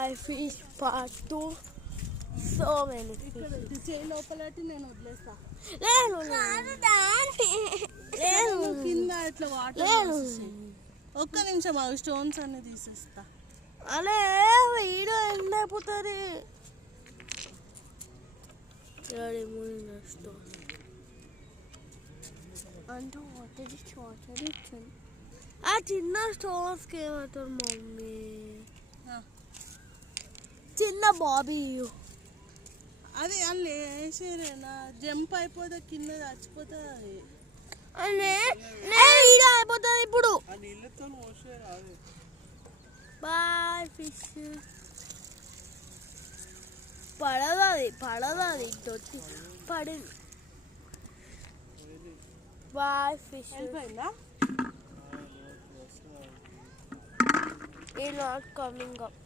Bye fish part 2 so many చేయి లోపలటి నేను వదిలేస్తా. లేదు కింద ఇట్లా వాటర్ ఒక్క నిమిషం అవి స్టోన్స్ అన్ని తీసేస్తా. అదే వీడియో ఎండ్ అయిపోతుంది. ఆ చిన్న స్టోన్స్కి ఏమవుతుంది మమ్మీ? చిన్న బాబీ అది అన్నీ వేసేరేనా జంప్ అయిపోతే కింద చచ్చిపోతుంది. వీడియో అయిపోతుంది ఇప్పుడు. బాయ్ ఫిష్ పడదది తొట్టి పడింది. బాయ్ ఫిష్ వెళ్ళిపోయిందా? It's not coming up.